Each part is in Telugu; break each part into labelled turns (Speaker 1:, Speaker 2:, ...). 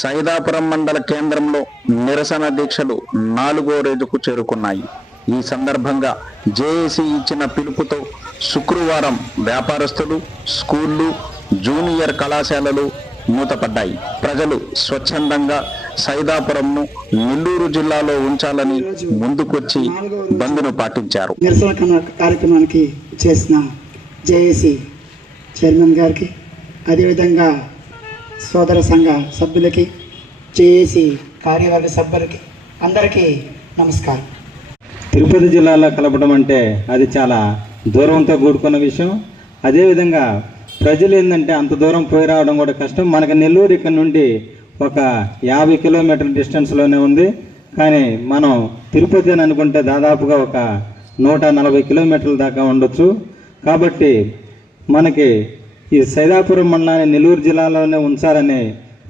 Speaker 1: సైదాపురం మండల కేంద్రంలో నిరసన దీక్షలు నాలుగో రోజుకు చేరుకున్నాయి. ఈ సందర్భంగా జేఏసీ ఇచ్చిన పిలుపుతో శుక్రవారం వ్యాపారస్తులు స్కూళ్ళు జూనియర్ కళాశాలలు మూతపడ్డాయి. ప్రజలు స్వచ్ఛందంగా సైదాపురంను నెల్లూరు జిల్లాలో ఉంచాలని ముందుకొచ్చి బంద్ను పాటించారు.
Speaker 2: నిరసన కార్యక్రమానికి చేసిన జేఏసీ చైర్మన్ గారికి అదేవిధంగా సోదర సంఘ సభ్యులకి చేసి కార్యవర్గ సభ్యులకి అందరికీ నమస్కారం.
Speaker 3: తిరుపతి జిల్లాలో కలపడం అంటే అది చాలా దూరంతో కూడుకున్న విషయం. అదేవిధంగా ప్రజలు ఏంటంటే అంత దూరం పోయి రావడం కూడా కష్టం. మనకి నెల్లూరు ఇక్కడ నుండి ఒక యాభై కిలోమీటర్ డిస్టెన్స్లోనే ఉంది. కానీ మనం తిరుపతి అని అనుకుంటే దాదాపుగా ఒక నూట నలభై కిలోమీటర్ల దాకా ఉండొచ్చు. కాబట్టి మనకి ఈ సైదాపురం మండలాన్ని నెల్లూరు జిల్లాలోనే ఉంచాలని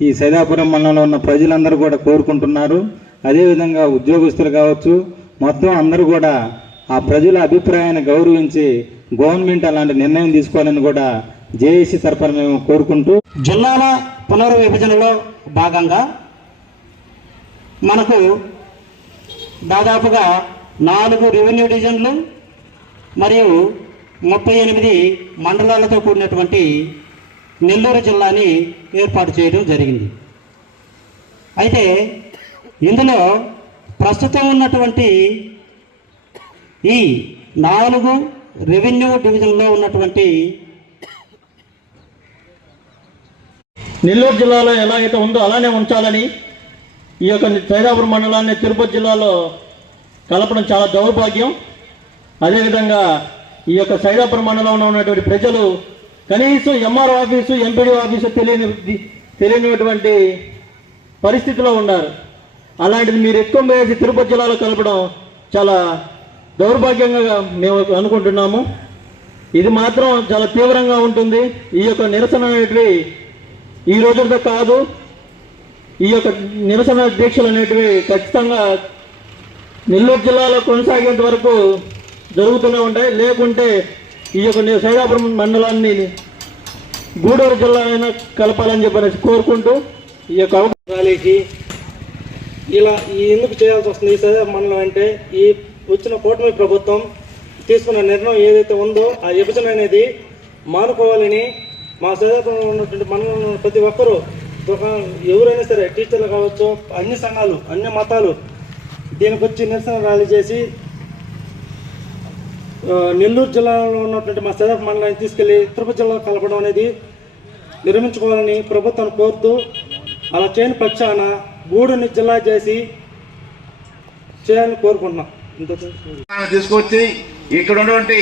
Speaker 3: ఈ సైదాపురం మండలంలో ఉన్న ప్రజలందరూ కూడా కోరుకుంటున్నారు. అదేవిధంగా ఉద్యోగస్తులు కావచ్చు మొత్తం అందరూ కూడా ఆ ప్రజల అభిప్రాయాన్ని గౌరవించి గవర్నమెంట్ అలాంటి నిర్ణయం తీసుకోవాలని కూడా జేఏసీ తరఫున మేము కోరుకుంటూ
Speaker 2: జిల్లాల పునర్విభజనలో భాగంగా మనకు దాదాపుగా నాలుగు రెవెన్యూ డివిజన్లు మరియు ముప్పై ఎనిమిది మండలాలతో కూడినటువంటి నెల్లూరు జిల్లాని ఏర్పాటు చేయడం జరిగింది. అయితే ఇందులో ప్రస్తుతం ఉన్నటువంటి ఈ నాలుగు రెవెన్యూ డివిజన్లో ఉన్నటువంటి
Speaker 4: నెల్లూరు జిల్లాలో ఎలాగైతే ఉందో అలానే ఉంచాలని ఈ యొక్క సైదాపురం మండలాన్ని తిరుపతి జిల్లాలో కలపడం చాలా దౌర్భాగ్యం. అదేవిధంగా ఈ యొక్క సైదాపురం మండలంలో ఉన్నటువంటి ప్రజలు కనీసం ఎంఆర్ ఆఫీసు ఎంపీడీ ఆఫీసు తెలియని తెలియనిటువంటి పరిస్థితిలో ఉన్నారు. అలాంటిది మీరు ఎక్కువ వేసి తిరుపతి జిల్లాలో కలపడం చాలా దౌర్భాగ్యంగా మేము అనుకుంటున్నాము. ఇది మాత్రం చాలా తీవ్రంగా ఉంటుంది. ఈ యొక్క నిరసన అనేటివి ఈ రోజులతో కాదు ఈ యొక్క నిరసన దీక్షలు అనేటివి ఖచ్చితంగా నెల్లూరు జిల్లాలో కొనసాగేంత వరకు జరుగుతూనే ఉంటాయి. లేకుంటే ఈ యొక్క సైదాపురం మండలాన్ని గూడూరు జిల్లా అయినా కలపాలని చెప్పనేసి కోరుకుంటూ ఈ యొక్క
Speaker 5: ర్యాలీకి ఇలా ఎందుకు చేయాల్సి వస్తుంది ఈ సైదాపురం మండలం అంటే ఈ వచ్చిన కూటమి ప్రభుత్వం తీసుకున్న నిర్ణయం ఏదైతే ఉందో ఆ విభజన అనేది మానుకోవాలని మా సైదాపురంలో ఉన్నటువంటి మండలంలో ఉన్న ప్రతి ఒక్కరూ ఎవరైనా సరే టీచర్లు కావచ్చు అన్ని సంఘాలు అన్ని మతాలు దీనికి వచ్చి నిరసన ర్యాలీ చేసి నెల్లూరు జిల్లాలో ఉన్నటువంటి మా సదాపు మండలాన్ని తీసుకెళ్ళి తిరుపతి జిల్లాలో కలపడం అనేది నిర్మించుకోవాలని ప్రభుత్వాన్ని కోరుతూ అలా చేయని పక్షాన గూడుని జిల్లా చేసి చేయాలని కోరుకుంటున్నాం.
Speaker 6: తీసుకొచ్చి ఇక్కడ ఉన్నటువంటి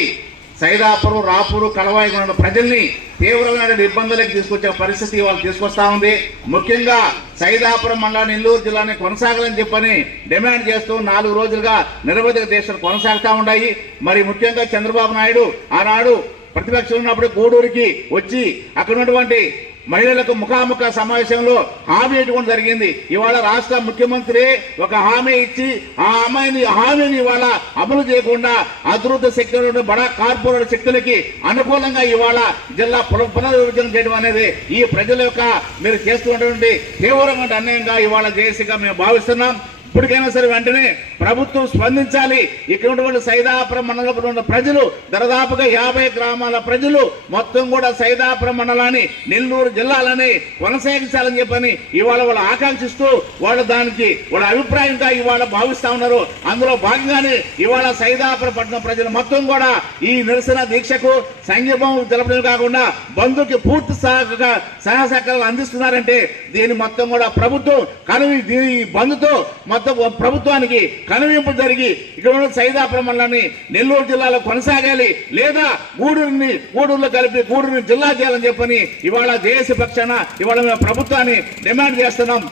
Speaker 6: సైదాపురం రాపూరు కడవాయి ఉన్న ప్రజల్ని తీవ్రమైన ఇబ్బందులకు తీసుకొచ్చే పరిస్థితి వాళ్ళు తీసుకొస్తా ఉంది. ముఖ్యంగా సైదాపురం మండలం నెల్లూరు జిల్లాని కొనసాగాలని చెప్పని డిమాండ్ చేస్తూ నాలుగు రోజులుగా నిరవధిక దీక్షలు కొనసాగుతూ ఉన్నాయి. మరి ముఖ్యంగా చంద్రబాబు నాయుడు ఆనాడు ప్రతిపక్షం ఉన్నప్పుడు గూడూరుకి వచ్చి అక్కడ ఉన్నటువంటి మహిళలకు ముఖాముఖ సమావేశంలో హామీ ఇవ్వడం జరిగింది. ఇవాళ రాష్ట్ర ముఖ్యమంత్రి ఒక హామీ ఇచ్చి ఆ హామీని హామీని ఇవాళ అమలు చేయకుండా అభివృద్ధి శక్తులు బడా కార్పొరేట్ శక్తులకి అనుకూలంగా ఇవాళ జిల్లా పున- పునర్విభజన చేయడం అనేది ఈ ప్రజల యొక్క మీరు చేస్తున్నటువంటి తీవ్రమైన అన్యాయంగా ఇవాళ జేసీగా మేము భావిస్తున్నాం. ఇప్పటికైనా సరే వెంటనే ప్రభుత్వం స్పందించాలి. ఇక్కడ ఉన్నటువంటి సైదాపురం మండలంలో ఉన్న ప్రజలు దాదాపుగా యాభై గ్రామాల ప్రజలు మొత్తం కూడా సైదాపురం మండలాన్ని నెల్లూరు జిల్లాలని కొనసాగించాలని చెప్పని ఇవాళ వాళ్ళు ఆకాంక్షిస్తూ వాళ్ళు దానికి వాళ్ళ అభిప్రాయంగా ఇవాళ భావిస్తా ఉన్నారు. అందులో భాగంగానే ఇవాళ సైదాపురం పట్టణ ప్రజలు మొత్తం కూడా ఈ నిరసన దీక్షకు సంఘీభం తెలపడం కాకుండా బంధుకి పూర్తి సహకార సహాయ సహకారాలు అందిస్తున్నారంటే దీని మొత్తం కూడా ప్రభుత్వం కనువి దీని ఈ బంధుతో మొత్తం ప్రభుత్వానికి కనువింపు జరిగి ఇక్కడ ఉన్న సైదాపురం మండలాన్ని నెల్లూరు జిల్లాలో కొనసాగాలి. లేదా గూడూరుని గూడూరులో కలిపి గూడూరుని జిల్లా చేయాలని చెప్పని ఇవాళ జేఏసీ పక్షాన ఇవాళ మేము ప్రభుత్వాన్ని డిమాండ్ చేస్తున్నాం.